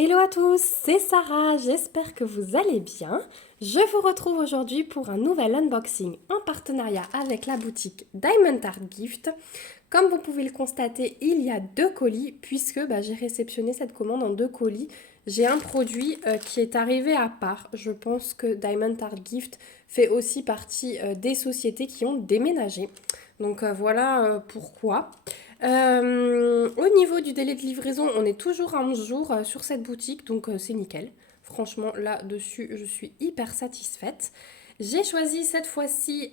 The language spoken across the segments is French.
Hello à tous, c'est Sarah, j'espère que vous allez bien. Je vous retrouve aujourd'hui pour un nouvel unboxing en partenariat avec la boutique Diamond Art Gift. Comme vous pouvez le constater, il y a deux colis puisque j'ai réceptionné cette commande en deux colis. J'ai un produit qui est arrivé à part. Je pense que Diamond Art Gift fait aussi partie des sociétés qui ont déménagé. Donc voilà pourquoi. Au niveau du délai de livraison, on est toujours à 11 jours sur cette boutique, donc c'est nickel. Franchement, là-dessus, je suis hyper satisfaite. J'ai choisi cette fois-ci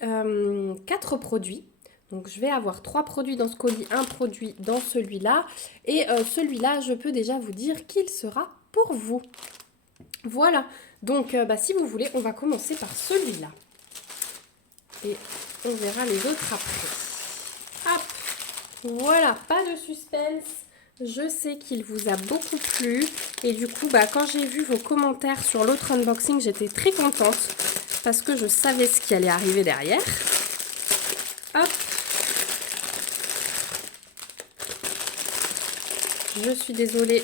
4 produits. Donc je vais avoir 3 produits dans ce colis, un produit dans celui-là. Et celui-là, je peux déjà vous dire qu'il sera pour vous. Voilà, donc si vous voulez, on va commencer par celui-là. Et on verra les autres après. Hop, voilà, pas de suspense. Je sais qu'il vous a beaucoup plu. Et du coup, quand j'ai vu vos commentaires sur l'autre unboxing, j'étais très contente. Parce que je savais ce qui allait arriver derrière. Hop. Je suis désolée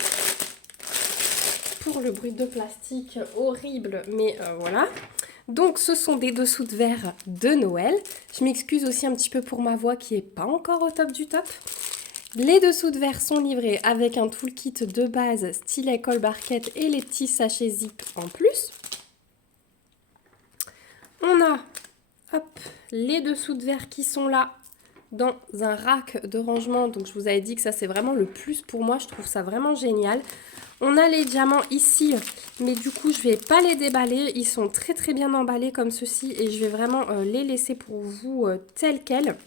pour le bruit de plastique horrible, mais voilà. Donc ce sont des dessous de verre de Noël. Je m'excuse aussi un petit peu pour ma voix qui n'est pas encore au top du top. Les dessous de verre sont livrés avec un toolkit de base, stylet, colle barquette et les petits sachets zip en plus. On a les dessous de verre qui sont là dans un rack de rangement. Donc je vous avais dit que ça c'est vraiment le plus pour moi, je trouve ça vraiment génial. On a les diamants ici, mais du coup je ne vais pas les déballer. Ils sont très très bien emballés comme ceci et je vais vraiment les laisser pour vous tels quels.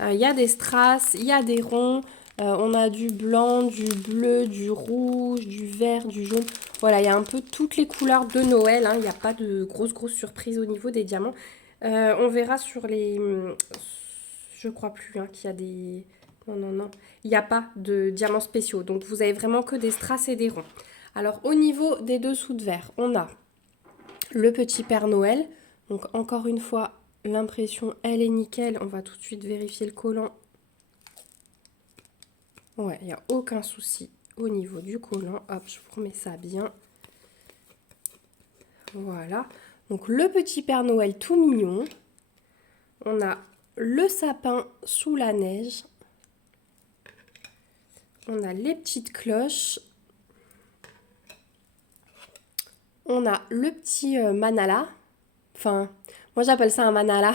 Il y a des strass, il y a des ronds, on a du blanc, du bleu, du rouge, du vert, du jaune. Voilà, il y a un peu toutes les couleurs de Noël, hein. Il n'y a pas de grosses surprises au niveau des diamants. On verra sur les... Je crois plus qu'il y a des... Non. Il n'y a pas de diamants spéciaux. Donc vous avez vraiment que des strass et des ronds. Alors au niveau des dessous de verre, on a le petit Père Noël. Donc encore une fois, l'impression elle est nickel. On va tout de suite vérifier le collant. Ouais, il n'y a aucun souci au niveau du collant. Hop, je vous remets ça bien. Voilà. Donc le petit Père Noël tout mignon. On a le sapin sous la neige. On a les petites cloches. On a le petit manala. Enfin, moi j'appelle ça un manala.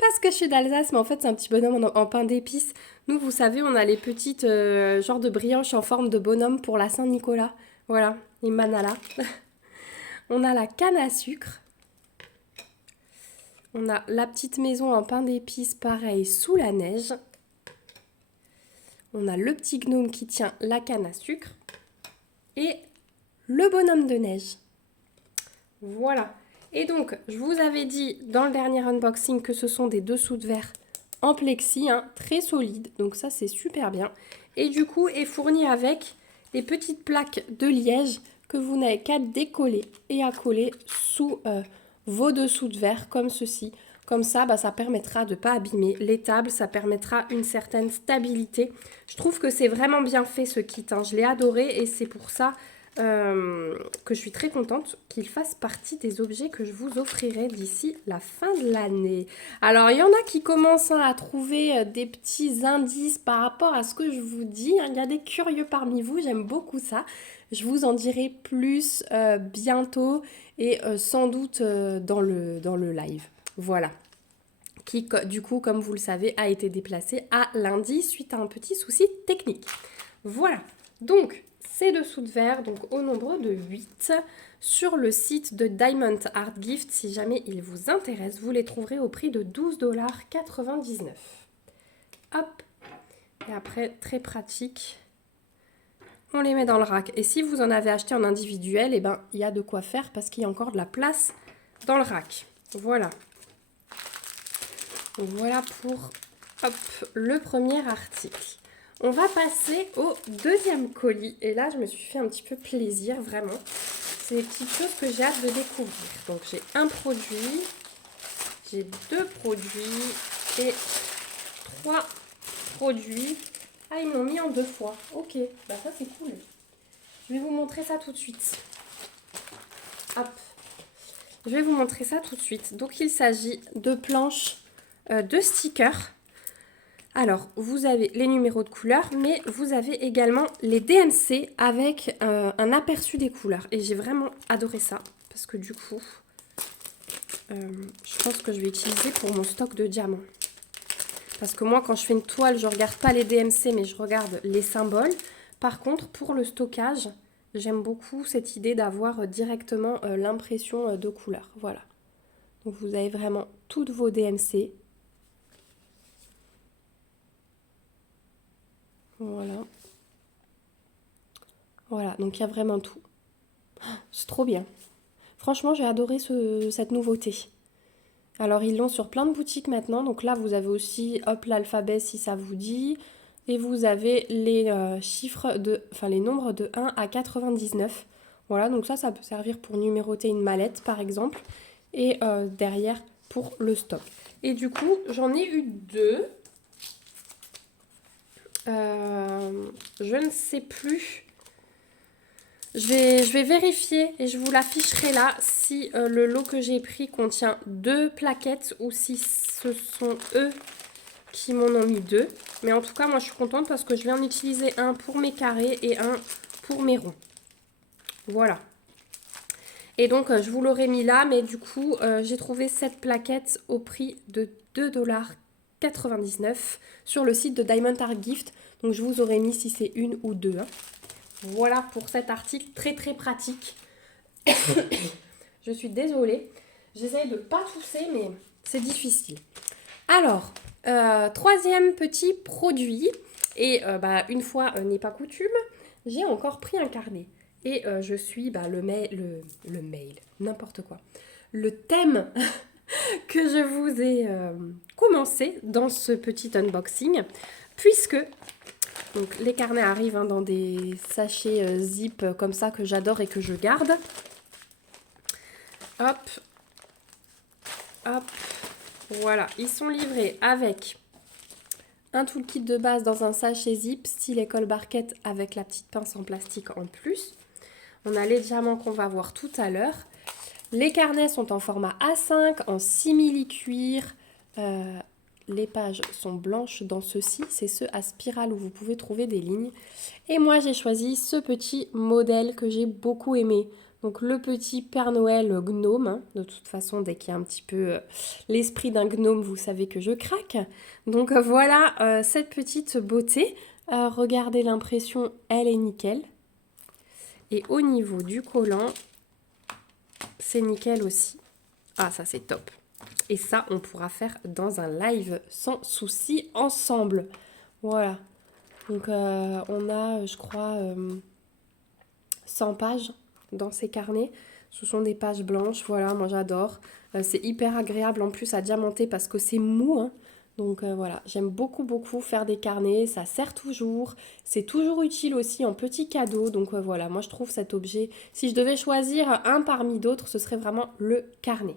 Parce que je suis d'Alsace, mais en fait c'est un petit bonhomme en pain d'épices. Nous, vous savez, on a les petites genres de brioches en forme de bonhomme pour la Saint-Nicolas. Voilà, les manala. On a la canne à sucre. On a la petite maison en pain d'épices, pareil, sous la neige. On a le petit gnome qui tient la canne à sucre. Et le bonhomme de neige. Voilà. Et donc, je vous avais dit dans le dernier unboxing que ce sont des dessous de verre en plexi, très solides. Donc ça, c'est super bien. Et du coup, est fourni avec des petites plaques de liège que vous n'avez qu'à décoller et à coller sous vos dessous de verre comme ceci. Comme ça, ça permettra de ne pas abîmer les tables, ça permettra une certaine stabilité. Je trouve que c'est vraiment bien fait ce kit, Je l'ai adoré et c'est pour ça que je suis très contente qu'il fasse partie des objets que je vous offrirai d'ici la fin de l'année. Alors, il y en a qui commencent à trouver des petits indices par rapport à ce que je vous dis. Il y a des curieux parmi vous, j'aime beaucoup ça. Je vous en dirai plus bientôt et sans doute dans le live. Voilà. Qui, du coup, comme vous le savez, a été déplacé à lundi suite à un petit souci technique. Voilà. Donc, ces dessous de verre, donc au nombre de 8, sur le site de Diamond Art Gift. Si jamais il vous intéresse, vous les trouverez au prix de 12,99 $. Hop. Et après, très pratique. On les met dans le rack. Et si vous en avez acheté en individuel, il y a de quoi faire parce qu'il y a encore de la place dans le rack. Voilà. Voilà pour le premier article. On va passer au deuxième colis. Et là, je me suis fait un petit peu plaisir, vraiment. C'est des petites choses que j'ai hâte de découvrir. Donc, j'ai un produit, j'ai 2 produits et 3 produits. Ah, ils m'ont mis en 2 fois. Ok, ça c'est cool. Je vais vous montrer ça tout de suite. Hop. Je vais vous montrer ça tout de suite. Donc, il s'agit de planches de stickers. Alors, vous avez les numéros de couleurs, mais vous avez également les DMC avec un aperçu des couleurs. Et j'ai vraiment adoré ça, parce que du coup, je pense que je vais utiliser pour mon stock de diamants. Parce que moi, quand je fais une toile, je ne regarde pas les DMC, mais je regarde les symboles. Par contre, pour le stockage, j'aime beaucoup cette idée d'avoir directement l'impression de couleur. Voilà. Donc, vous avez vraiment toutes vos DMC. Voilà. Voilà, donc il y a vraiment tout. C'est trop bien. Franchement, j'ai adoré cette nouveauté. Alors, ils l'ont sur plein de boutiques maintenant. Donc là, vous avez aussi, hop, l'alphabet si ça vous dit. Et vous avez les chiffres les nombres de 1 à 99. Voilà, donc ça peut servir pour numéroter une mallette, par exemple. Et derrière, pour le stock. Et du coup, j'en ai eu 2. Je ne sais plus. Je vais vérifier et je vous l'afficherai là si le lot que j'ai pris contient 2 plaquettes ou si ce sont eux qui m'en ont mis 2. Mais en tout cas, moi je suis contente parce que je vais en utiliser un pour mes carrés et un pour mes ronds. Voilà. Et donc, je vous l'aurais mis là, mais du coup, j'ai trouvé cette plaquette au prix de 2,99 $ sur le site de Diamond Art Gift. Donc, je vous aurais mis si c'est une ou deux. Hein. Voilà pour cet article très très pratique. Je suis désolée. J'essaye de ne pas tousser, mais c'est difficile. Alors, troisième petit produit. Et une fois n'est pas coutume, j'ai encore pris un carnet. Et je suis le mail, n'importe quoi. Le thème que je vous ai commencé dans ce petit unboxing, puisque donc, les carnets arrivent dans des sachets zip comme ça que j'adore et que je garde. Hop, hop, voilà. Ils sont livrés avec un toolkit de base dans un sachet zip, style école barquette avec la petite pince en plastique en plus. On a les diamants qu'on va voir tout à l'heure. Les carnets sont en format A5, en simili-cuir. Les pages sont blanches dans ceux-ci. C'est ceux à spirale où vous pouvez trouver des lignes. Et moi, j'ai choisi ce petit modèle que j'ai beaucoup aimé. Donc, le petit Père Noël gnome. Hein. De toute façon, dès qu'il y a un petit peu l'esprit d'un gnome, vous savez que je craque. Donc, voilà cette petite beauté. Regardez l'impression, elle est nickel. Et au niveau du collant, c'est nickel aussi. Ah, ça, c'est top. Et ça, on pourra faire dans un live sans souci ensemble. Voilà. Donc, on a, je crois, 100 pages dans ces carnets. Ce sont des pages blanches. Voilà, moi, j'adore. C'est hyper agréable en plus à diamanter parce que c'est mou. Hein. Donc, voilà. J'aime beaucoup, beaucoup faire des carnets. Ça sert toujours. C'est toujours utile aussi en petit cadeau. Donc, voilà. Moi, je trouve cet objet... Si je devais choisir un parmi d'autres, ce serait vraiment le carnet.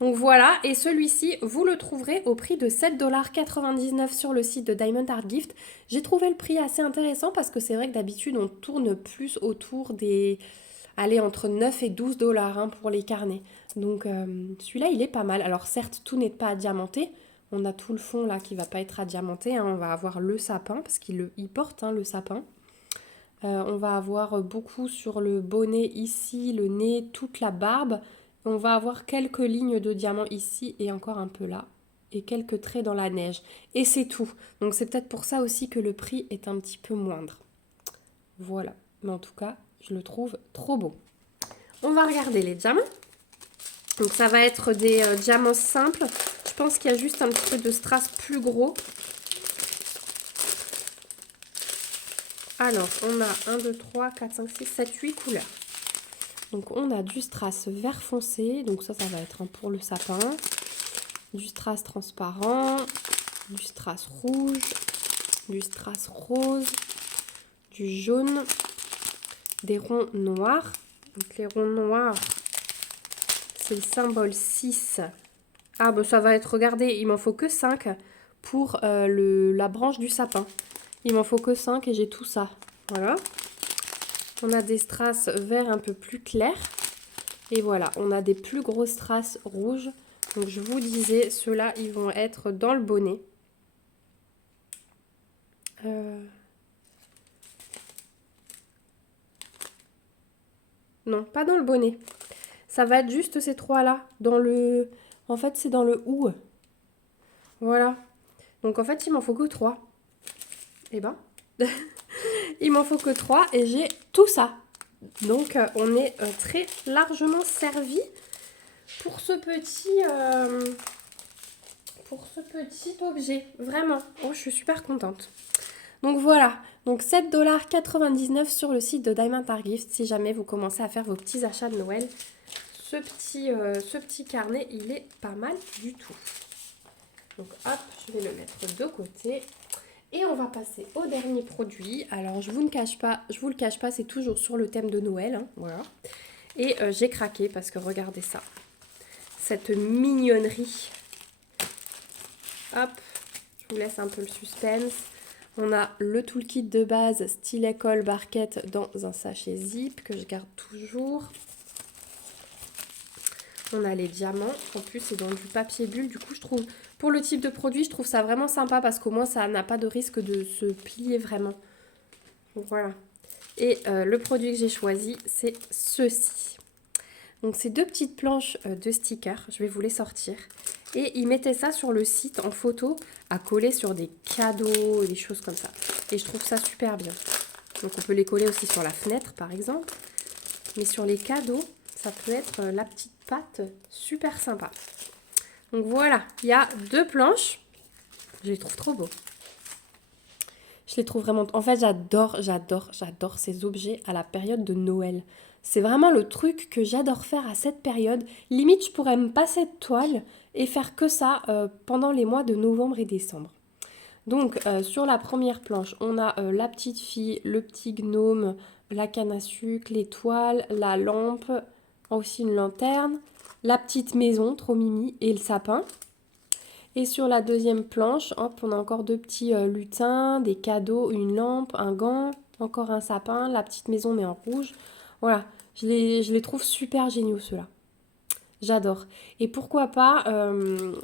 Donc voilà, et celui-ci, vous le trouverez au prix de 7,99 $ sur le site de Diamond Art Gift. J'ai trouvé le prix assez intéressant parce que c'est vrai que d'habitude, on tourne plus autour des... Allez, entre 9 et 12 $ hein, pour les carnets. Donc celui-là, il est pas mal. Alors certes, tout n'est pas diamanté. On a tout le fond là qui va pas être diamanté. Hein. On va avoir le sapin, parce qu'il porte le sapin. On va avoir beaucoup sur le bonnet ici, le nez, toute la barbe. On va avoir quelques lignes de diamants ici et encore un peu là. Et quelques traits dans la neige. Et c'est tout. Donc c'est peut-être pour ça aussi que le prix est un petit peu moindre. Voilà. Mais en tout cas, je le trouve trop beau. On va regarder les diamants. Donc ça va être des diamants simples. Je pense qu'il y a juste un petit peu de strass plus gros. Alors, on a 1, 2, 3, 4, 5, 6, 7, 8 couleurs. Donc on a du strass vert foncé, donc ça va être pour le sapin, du strass transparent, du strass rouge, du strass rose, du jaune, des ronds noirs. Donc les ronds noirs, c'est le symbole 6. Ah ça va être, regardez, il m'en faut que 5 pour la branche du sapin. Il m'en faut que 5 et j'ai tout ça. Voilà. On a des strass verts un peu plus clairs. Et voilà, on a des plus grosses strass rouges. Donc je vous disais, ceux-là, ils vont être dans le bonnet. Non, pas dans le bonnet. Ça va être juste ces trois-là. Dans le... En fait, c'est dans le ou. Voilà. Donc en fait, il m'en faut que 3. Eh ben, il m'en faut que 3 et j'ai tout ça. Donc on est très largement servi pour ce petit objet. Vraiment. Oh, je suis super contente. Donc voilà. Donc 7,99 $ sur le site de Diamond Art Gift si jamais vous commencez à faire vos petits achats de Noël. Ce petit carnet, il est pas mal du tout. Donc hop, je vais le mettre de côté. Et on va passer au dernier produit. Alors je vous le cache pas, c'est toujours sur le thème de Noël. Hein, voilà. Et j'ai craqué parce que regardez ça. Cette mignonnerie. Hop, je vous laisse un peu le suspense. On a le toolkit de base stylet colle barquette dans un sachet zip que je garde toujours. On a les diamants. En plus, c'est dans du papier bulle. Du coup, je trouve, pour le type de produit, je trouve ça vraiment sympa parce qu'au moins, ça n'a pas de risque de se plier vraiment. Donc, voilà. Et le produit que j'ai choisi, c'est ceci. Donc, c'est 2 petites planches de stickers. Je vais vous les sortir. Et ils mettaient ça sur le site en photo à coller sur des cadeaux et des choses comme ça. Et je trouve ça super bien. Donc, on peut les coller aussi sur la fenêtre, par exemple. Mais sur les cadeaux, ça peut être la petite patte super sympa. Donc voilà, il y a 2 planches. Je les trouve trop beaux. Je les trouve vraiment... En fait, j'adore ces objets à la période de Noël. C'est vraiment le truc que j'adore faire à cette période. Limite, je pourrais me passer de toile et faire que ça pendant les mois de novembre et décembre. Donc, sur la première planche, on a la petite fille, le petit gnome, la canne à sucre, l'étoile, la lampe, aussi une lanterne, la petite maison, trop mimi, et le sapin. Et sur la deuxième planche, hop, on a encore 2 petits lutins, des cadeaux, une lampe, un gant, encore un sapin, la petite maison mais en rouge. Voilà, je les trouve super géniaux ceux-là. J'adore. Et pourquoi pas,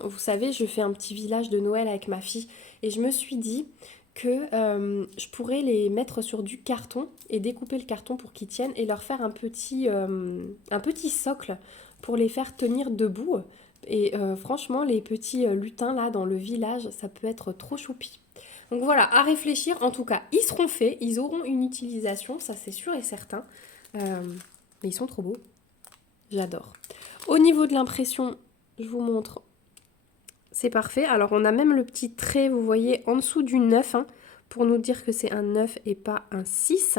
vous savez, je fais un petit village de Noël avec ma fille et je me suis dit que je pourrais les mettre sur du carton et découper le carton pour qu'ils tiennent et leur faire un petit socle pour les faire tenir debout. Et franchement, les petits lutins là dans le village, ça peut être trop choupi. Donc voilà, à réfléchir. En tout cas, ils seront faits, ils auront une utilisation, ça c'est sûr et certain. Mais ils sont trop beaux. J'adore. Au niveau de l'impression, je vous montre. C'est parfait. Alors, on a même le petit trait, vous voyez, en dessous du 9, hein, pour nous dire que c'est un 9 et pas un 6.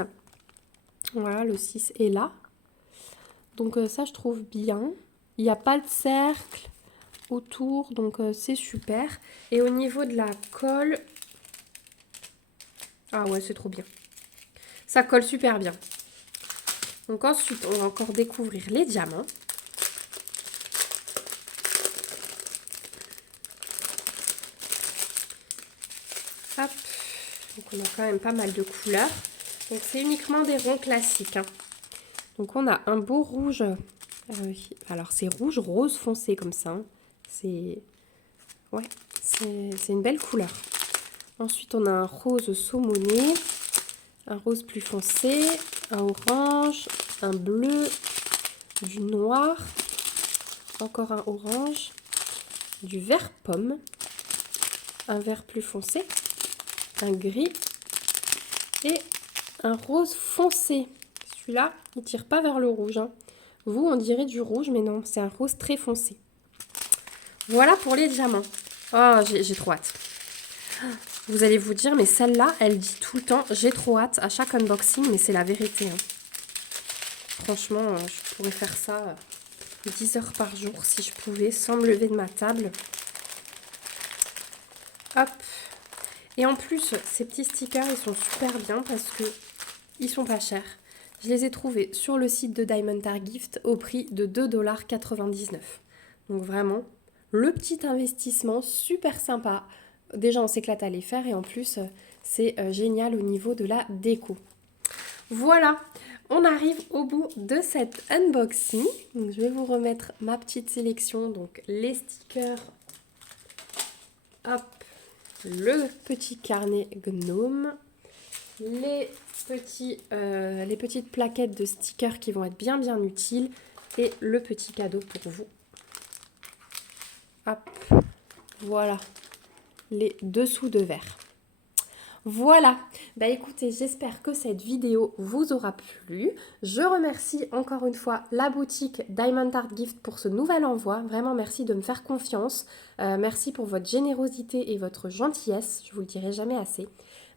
Voilà, le 6 est là. Donc, ça, je trouve bien. Il n'y a pas de cercle autour, donc c'est super. Et au niveau de la colle... Ah ouais, c'est trop bien. Ça colle super bien. Donc ensuite, on va encore découvrir les diamants. Hop. Donc on a quand même pas mal de couleurs. Donc c'est uniquement des ronds classiques. Hein. Donc on a un beau rouge. Alors c'est rouge rose foncé comme ça. Hein. C'est une belle couleur. Ensuite on a un rose saumoné, un rose plus foncé, un orange, un bleu, du noir, encore un orange, du vert pomme, un vert plus foncé, un gris et un rose foncé. Celui-là, il tire pas vers le rouge. Hein. Vous, on dirait du rouge, mais non, c'est un rose très foncé. Voilà pour les diamants. Oh, j'ai trop hâte. Vous allez vous dire, mais celle-là, elle dit tout le temps, j'ai trop hâte à chaque unboxing, mais c'est la vérité. Hein. Franchement, je pourrais faire ça 10 heures par jour si je pouvais, sans me lever de ma table. Hop. Et en plus, ces petits stickers, ils sont super bien parce que ils sont pas chers. Je les ai trouvés sur le site de Diamond Art Gift au prix de 2,99 $. Donc vraiment, le petit investissement super sympa. Déjà, on s'éclate à les faire et en plus, c'est génial au niveau de la déco. Voilà, on arrive au bout de cet unboxing. Donc, je vais vous remettre ma petite sélection. Donc, les stickers. Hop, le petit carnet Gnome. Les petites plaquettes de stickers qui vont être bien utiles. Et le petit cadeau pour vous. Hop, voilà. Les dessous de verre. Voilà, bah écoutez, j'espère que cette vidéo vous aura plu. Je remercie encore une fois la boutique Diamond Art Gift pour ce nouvel envoi. Vraiment merci de me faire confiance. Merci pour votre générosité et votre gentillesse, je vous le dirai jamais assez.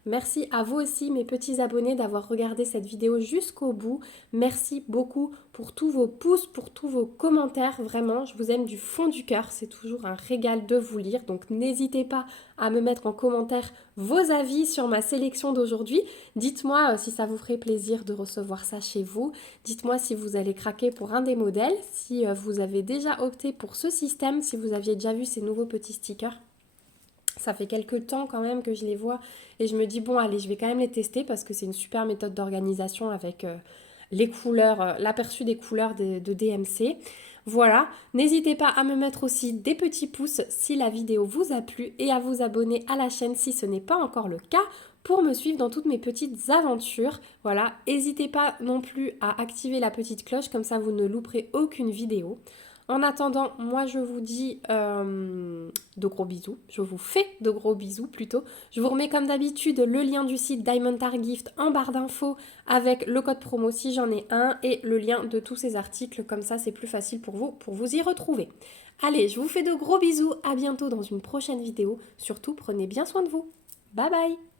Merci à vous aussi mes petits abonnés d'avoir regardé cette vidéo jusqu'au bout. Merci beaucoup pour tous vos pouces, pour tous vos commentaires. Vraiment, je vous aime du fond du cœur. C'est toujours un régal de vous lire. Donc n'hésitez pas à me mettre en commentaire vos avis sur ma sélection d'aujourd'hui. Dites-moi si ça vous ferait plaisir de recevoir ça chez vous. Dites-moi si vous allez craquer pour un des modèles, si vous avez déjà opté pour ce système, si vous aviez déjà vu ces nouveaux petits stickers. Ça fait quelques temps quand même que je les vois et je me dis bon allez je vais quand même les tester parce que c'est une super méthode d'organisation avec les couleurs, l'aperçu des couleurs de DMC. Voilà, n'hésitez pas à me mettre aussi des petits pouces si la vidéo vous a plu et à vous abonner à la chaîne si ce n'est pas encore le cas pour me suivre dans toutes mes petites aventures. Voilà, n'hésitez pas non plus à activer la petite cloche comme ça vous ne louperez aucune vidéo. En attendant, moi je vous dis de gros bisous, je vous fais de gros bisous plutôt. Je vous remets comme d'habitude le lien du site Diamond Art Gift en barre d'infos avec le code promo si j'en ai un et le lien de tous ces articles, comme ça c'est plus facile pour vous y retrouver. Allez, je vous fais de gros bisous, à bientôt dans une prochaine vidéo. Surtout, prenez bien soin de vous. Bye bye!